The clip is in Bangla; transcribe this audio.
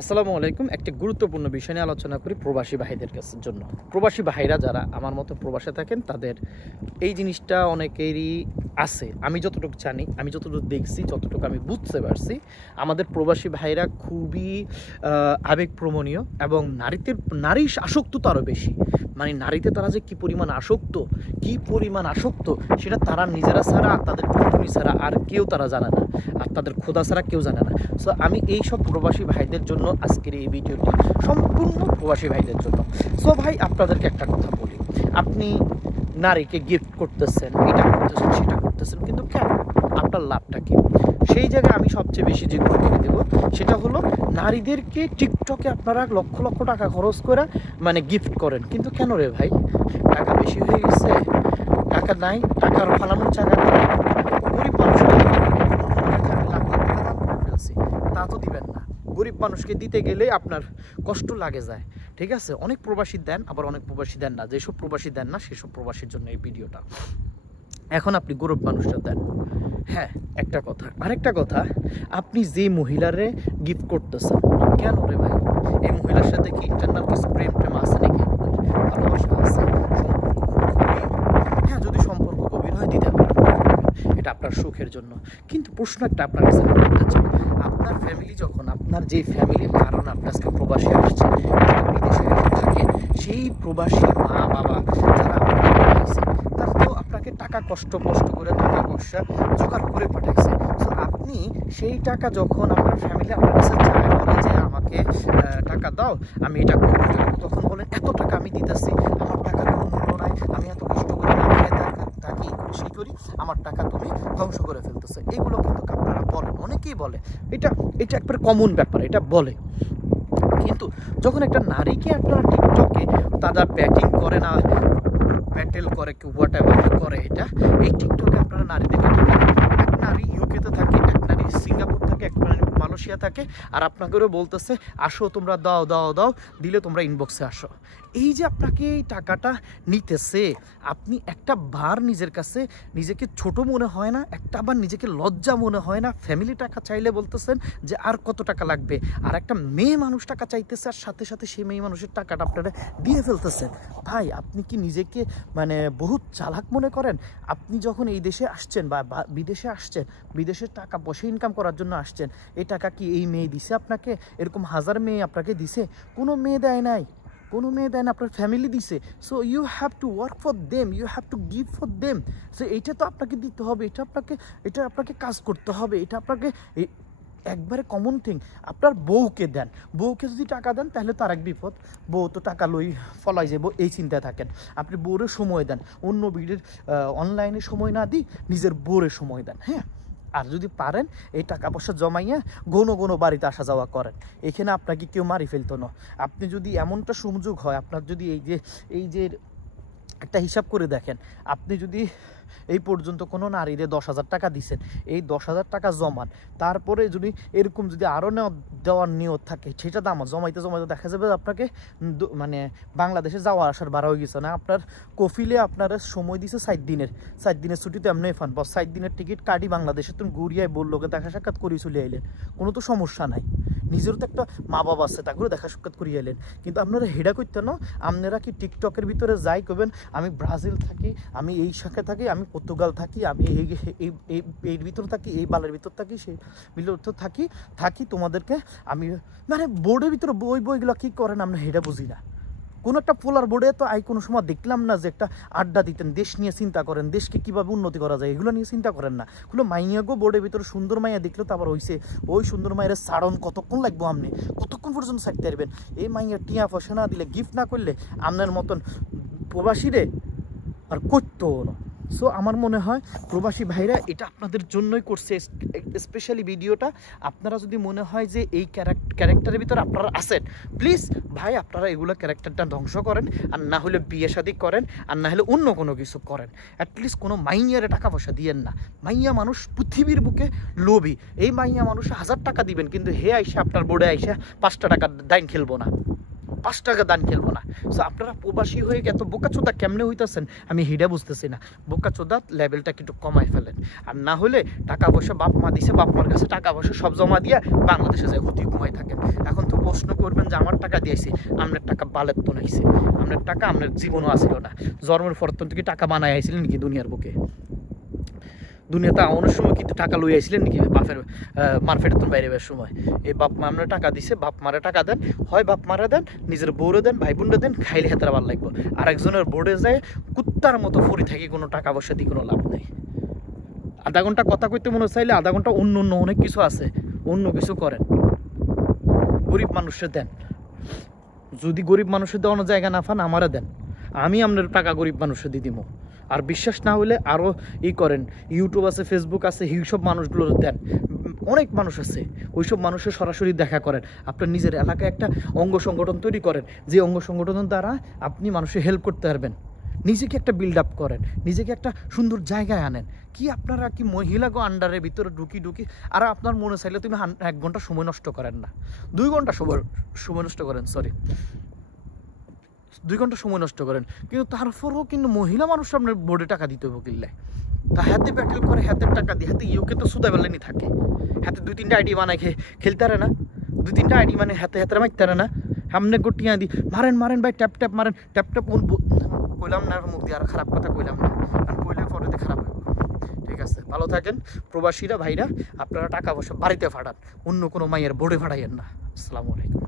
আসসালামু আলাইকুম। একটা গুরুত্বপূর্ণ বিষয় নিয়ে আলোচনা করি প্রবাসী ভাইদের জন্য। প্রবাসী ভাইরা যারা আমার মতো প্রবাসে থাকেন তাদের এই জিনিসটা অনেকেরই আছে। আমি যতটুকু জানি, আমি যতটুকু দেখছি, যতটুকু আমি বুঝতে পারছি, আমাদের প্রবাসী ভাইরা খুবই আবেগপ্রবণীয় এবং নারী আসক্ত তো আরও বেশি। মানে নারীতে তারা যে কী পরিমাণ আসক্ত সেটা তারা নিজেরা ছাড়া, তাদের পত্নী ছাড়া আর কেউ তারা জানে না, আর তাদের খোদা ছাড়া কেউ জানে না। সো আমি এই সব প্রবাসী ভাইদের জন্য আজকের এই ভিডিওটি সম্পূর্ণ প্রবাসী ভাইদের জন্য। সো ভাই, আপনাদেরকে একটা কথা বলি, আপনি নারীকে গিফট করতেছেন, এটা করতেছেন, সেটা করতেছেন, কিন্তু কেন? আপনার লাভটা কি? সেই জায়গায় আমি সবচেয়ে বেশি যে গুরুত্ব দেব সেটা হলো নারীদেরকে টিকটকে আপনারা লক্ষ লক্ষ টাকা খরচ করে মানে গিফট করেন, কিন্তু কেন রে ভাই? টাকা বেশি হয়ে গেছে? টাকা নাই? টাকার ফালানোর জায়গা নেই? গরিব মানুষ তা তো দিবেন না। গরিব মানুষকে দিতে গেলে আপনার কষ্ট লাগে যায়, ঠিক আছে? অনেক প্রবাসী দেন, আবার অনেক প্রবাসী দেন না। যেসব প্রবাসী দেন না সেসব প্রবাসীর জন্য এই ভিডিওটা। এখন আপনি গরিব মানুষটা দেন, হ্যাঁ, একটা কথা। আরেকটা কথা, আপনি যে মহিলারে গিফট করতেছেন, কেন রে ভাই? এই মহিলার সাথে কি ইন্টারনাল কিছু প্রেম টেম আছে নাকি? আপনার ভালোবাসা আছে? হ্যাঁ, যদি সম্পর্ক গভীর হয় দিতে পারেন, এটা আপনার সুখের জন্য। কিন্তু প্রশ্ন একটা আপনার কাছে করতে চাই, আপনার ফ্যামিলি যখন, আপনার যে ফ্যামিলির কারণে আপনি আজকে প্রবাসী আসছে, বিদেশে থাকে, সেই প্রবাসী মা বাবা যারা আপনাকে পাঠাইছে, তারা তো আপনাকে টাকা কষ্ট করে টাকা পয়সা জোগাড় করে পাঠাইছে। সো আপনি সেই টাকা যখন আপনার ফ্যামিলি আপনার কাছে চায়, বলে যে আমাকে টাকা দাও, আমি এটা করবো, তখন বলেন এত টাকা আমি দিতেছি, আমার টাকার কোনো মূল্য নাই, আমি এত কষ্ট করে থাকি, সেই করি, আমার টাকা তুমি ধ্বংস করে ফেলতেছে। এগুলো কিন্তু আপনারা বলেন, অনেকেই বলে, এটা একবারে কমন ব্যাপার, এটা বলে। কিন্তু যখন একটা নারীকে আপনারা টিকটকে তারা ব্যাটিং করে না, ব্যাটেল করে, হোয়াট এভার করে, এটা এই টিকটকে আপনারা নারীদেরকে টাকা, এক নারী ইউকেতে থাকে, এক নারী সিঙ্গাপুর থাকে, এক নারী মালয়েশিয়া থাকে, আর আপনাকেও বলতেছে আসো তোমরা, দাও দাও দাও, দিলে তোমরা ইনবক্সে আসো। এই যে আপনাকে এই টাকাটা নিতেছে, আপনি একটা বার নিজের কাছে নিজেকে ছোট মনে হয় না? একটা বার নিজেকে লজ্জা মনে হয় না? ফ্যামিলি টাকা চাইলে বলতেছেন যে আর কত টাকা লাগবে, আর একটা মেয়ে মানুষ টাকা চাইতেছে, আর সাথে সাথে সেই মেয়ে মানুষের টাকাটা আপনারা দিয়ে ফেলতেছেন। ভাই, আপনি কি নিজেকে মানে বহুত চালাক মনে করেন? আপনি যখন এই দেশে আসছেন বা বিদেশে আসছেন, বিদেশের টাকা পয়সা ইনকাম করার জন্য আসছেন, এই টাকা কি এই মেয়ে দিছে আপনাকে? এরকম হাজার মেয়ে আপনাকে দিছে? কোনো মেয়ে দেয় নাই, কোনো মেয়ে দেয় না, আপনার ফ্যামিলি দিছে। So you have to work for them, you have to give for them. সো এইটা তো আপনাকে দিতে হবে, এটা আপনাকে কাজ করতে হবে, এটা আপনাকে একবারে কমন থিং। আপনার বউকে দেন, বউকে যদি টাকা দেন তাহলে তার এক বিপদ, বউ তো টাকা লই ফলাই যাবো, এই চিন্তায় থাকেন। আপনি বউরে সময় দেন, অন্য ভিড়ের অনলাইনে সময় না দিই, নিজের বউরে সময় দেন, হ্যাঁ। আর যদি পারেন এই টাকা পয়সা জমাইয়া ঘন বাড়িতে আসা যাওয়া করেন, এখানে আপনাকে কেউ মারি ফেলতো না। আপনি যদি এমনটা সুযোগ হয়, আপনার যদি এই যে একটা হিসাব করে দেখেন, আপনি যদি এই পর্যন্ত কোনো নারীরে 10,000 টাকা দিচ্ছেন, এই 10,000 টাকা জমান, তারপরে যদি এরকম যদি আরও দেওয়ার নিয়ত থাকে, সেটা দাম জমাইতে দেখা যাবে আপনাকে মানে বাংলাদেশে যাওয়া আসার ভাড়া হয়ে গেছে না। আপনার কফিলে আপনারা সময় দিছে 7 দিনের ছুটিতে এমনি ফান, 7 দিনের টিকিট কাটি বাংলাদেশে, তুমি ঘুরিয়ায় বললোকে দেখা সাক্ষাৎ করে চলে আইলেন, কোনো তো সমস্যা নাই। নিজেরও তো একটা মা বাবা আছে, তাকেও দেখা সাক্ষাৎ করিয়ে এলেন। কিন্তু আপনারা হেডা করতেন না, আপনারা কি টিকটকের ভিতরে যাই করবেন, আমি ব্রাজিল থাকি, আমি এই শাখায় থাকি, আমি পর্তুগাল থাকি, আমি এর ভিতর থাকি, এই বালের ভিতর থাকি, সেই ভিতর থাকি তোমাদেরকে আমি মানে বোর্ডের ভিতরে বইগুলো কী করেন আমরা হেডা বুঝি না। কোনো একটা পোলার বোর্ডে তো কোনো সময় দেখলাম না যে একটা আড্ডা দিতেন, দেশ নিয়ে চিন্তা করেন, দেশকে কীভাবে উন্নতি করা যায়, এগুলো নিয়ে চিন্তা করেন না। কোনো মাইয়াগো বোর্ডের ভিতরে সুন্দর মাইয়া দেখলেও তো আবার হয়েছে, ওই সুন্দর মায়ের সাড়ন কতক্ষণ লাগবো, আপনি কতক্ষণ পর্যন্ত ছাড়তে পারবেন? এই মাইয়া টিয়া পয়সা না দিলে, গিফট না করলে আপনার মতন প্রবাসীরে আর করতো না। সো আমার মনে হয় প্রবাসী ভাইরা এটা আপনাদের জন্যই করছে স্পেশালি ভিডিওটা। আপনারা যদি মনে হয় যে এই ক্যারেক্টারের ভিতরে আপনারা আছেন, প্লিজ ভাই আপনারা এগুলো ক্যারেক্টারটা ধ্বংস করেন, আর না হলে বিয়ে শাদী করেন, আর না হলে অন্য কোনো কিছু করেন। অ্যাটলিস্ট কোনো মাইয়ারে টাকা পয়সা দিয়েন না। মাইয়া মানুষ পৃথিবীর বুকে লোভী। এই মাইয়া মানুষ 1000 টাকা দিবেন, কিন্তু হে আইসা আপনার বোর্ডে আইসা 5 টাকা ডাইন খেলবো না, 5 টাকা দান খেলবো না। সো আপনারা প্রবাসী হয়ে এত বোকাচোদা কেমনে হইতেছেন আমি হিডা বুঝতেছি না। বোকাচোদা লেভেলটা একটু কমায় ফেলেন, আর না হলে টাকা পয়সা বাপ মা দিছে, বাপ মার কাছে টাকা পয়সা সব জমা দিয়ে বাংলাদেশে যায় হুতি ঘুমাই থাকেন। এখন তো করবেন যে আমার টাকা দিয়েছি, আপনার টাকা বালের তো নাইছে, আপনার টাকা আপনার জীবনও আসিল না। জন্মের পর থেকে টাকা বানায় আইছিলেন নাকি দুনিয়ার বুকে? দুনিয়াতে অনেক সময় কিন্তু টাকা লই আইছিলেন নাকি বাপের মারফেটের বাইরে সময়? এই বাপ মা আপনার টাকা দিছে, বাপ মারে টাকা দেন, হয় বাপ মারা দেন, নিজের বউরে দেন, ভাই বোনরা দেন, খাইলে হাতের ভালো লাগবে। আর একজনের বোর্ডে যায় কুত্তার মতো ফরি থাকি, কোনো টাকা পয়সা দিয়ে কোনো লাভ নেই। আধা ঘন্টা কথা কইতে মনে চাইলে আধা ঘন্টা অন্য অন্য অনেক কিছু আছে, অন্য কিছু করেন। গরিব মানুষের দেন, যদি গরিব মানুষের দেওয়ানো জায়গা না পান আমারে দেন, আমি আপনার টাকা গরিব মানুষের দিয়ে দিব। আর বিশ্বাস না হলে আরও করেন, ইউটিউব আছে, ফেসবুক আছে, এইসব মানুষগুলো দেন। অনেক মানুষ আছে, ওইসব মানুষের সরাসরি দেখা করেন। আপনার নিজের এলাকায় একটা অঙ্গ সংগঠন তৈরি করেন, যে অঙ্গ সংগঠনের দ্বারা আপনি মানুষের হেল্প করতে পারবেন। নিজেকে একটা বিল্ড আপ করেন, নিজেকে একটা সুন্দর জায়গায় আনেন। কি আপনারা কি মহিলাগো আন্ডারের ভিতরে ঢুকি ঢুকি? আর আপনার মনে চাইলে তুমি 1 ঘন্টা সময় নষ্ট করেন না, 2 ঘন্টা সময় নষ্ট করেন, 2 ঘন্টা সময় নষ্ট করেন, কিন্তু তারপরেও কিন্তু মহিলা মানুষ আপনার বোর্ডে টাকা দিতে হবে কিনলে। তা হাতে ব্যাটেল করে, হাতের টাকা দিয়ে, হাতে ইউকে তো সুদা বেলানি থাকে, হাতে 2-3টা আইডি বানায় খেলতে পারে না, 2-3টা আইডি মানে হাতে মারতে পারে না। সামনে গোটিয়া দি মারেন ভাই, ট্যাপ ট্যাপ মারেন, ট্যাপ ট্যাপ কইলাম না, আর মুখ দিয়ে আর খারাপ কথা কইলাম না, আর কইলে পরেতে খারাপ হবে। ঠিক আছে, ভালো থাকেন প্রবাসীরা ভাইরা, আপনারা টাকা পয়সা বাড়িতে ফাটান, অন্য কোনো মাইয়ের বোর্ডে ফাটাইয়েন না। আসসালামু আলাইকুম।